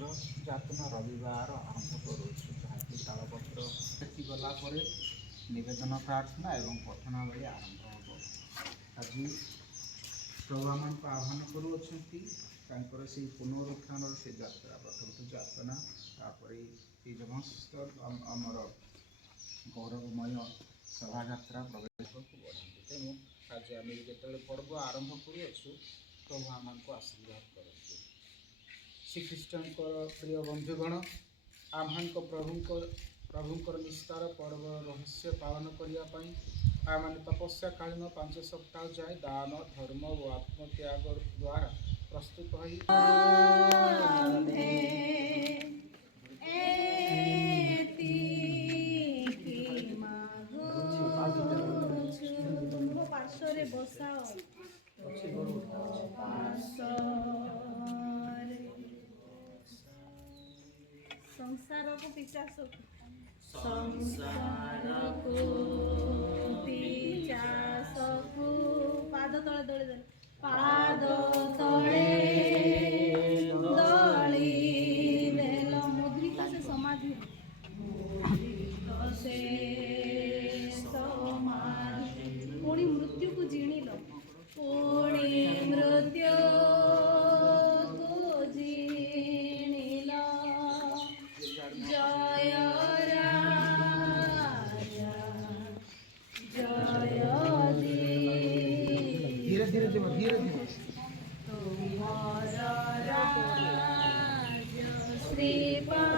ମାଙ୍କର ଯାତନା ରବିବାର ଆରମ୍ଭ କରୁଅଛୁ, ଯାହାକି ତାଳପତ୍ର ଗଲା ପରେ ନିବେଦନ ପ୍ରାର୍ଥନା ଏବଂ ପଠନାବଳୀ ଆରମ୍ଭ ହେବ। ଆଜି ପ୍ରଭୁ ଆମମାନଙ୍କୁ ଆହ୍ୱାନ କରୁଅଛନ୍ତି ତାଙ୍କର ସେହି ପୁନରୁତ୍ଥାନର ସେ ଯାତ୍ରା, ପ୍ରଥମତଃ ଯାତନା, ତାପରେ এই ସମସ୍ତ ଆମର ଗୌରବମୟ ଶୋଭାଯାତ୍ରା ପ୍ରବେଶକୁ ବଢ଼ାନ୍ତି। ତେଣୁ ଆଜି ଆମେ ଯେତେବେଳେ ପର୍ବ ଆରମ୍ଭ କରୁଅଛୁ, ପ୍ରଭୁ ଆମମାନଙ୍କୁ ଆଶୀର୍ବାଦ କରନ୍ତୁ। ଶ୍ରୀଖ୍ରୀଷ୍ଟଙ୍କର ପ୍ରିୟ ବନ୍ଧୁଗଣ, ଆମମାନଙ୍କ ପ୍ରଭୁଙ୍କର ନିସ୍ତାର ପର୍ବ ରହସ୍ୟ ପାଳନ କରିବା ପାଇଁ ଆମମାନେ ତପସ୍ୟାକାଳୀନ 5 ସପ୍ତାହ ଯାଏ ଦାନ, ଧର୍ମ ଓ ଆତ୍ମତ୍ୟାଗ ଦ୍ୱାରା ପ୍ରସ୍ତୁତ ହୋଇ ସଂସାରକୁ ପିଚାସକୁ ପାଦ ତଳେ ଦଳି ଦେଲେ, ପାଦ ତଳେ ଦଳି ଦେଲ, ମୁଦ୍ରିତ ସେ ସମାଧି, ସେ ସମାଧି, ପୁଣି ମୃତ୍ୟୁକୁ ଜିଣିଲ, ପୁଣି ମୃତ୍ୟୁକୁ ଜିଣିଲ, ଜୟ ରାଜା ଜୟ ଧୀରେ ଧୀରେ ଯିବ, ଧୀରେ ଧୀରେ ତୁମର ରାଜ ଶ୍ରୀପାଦ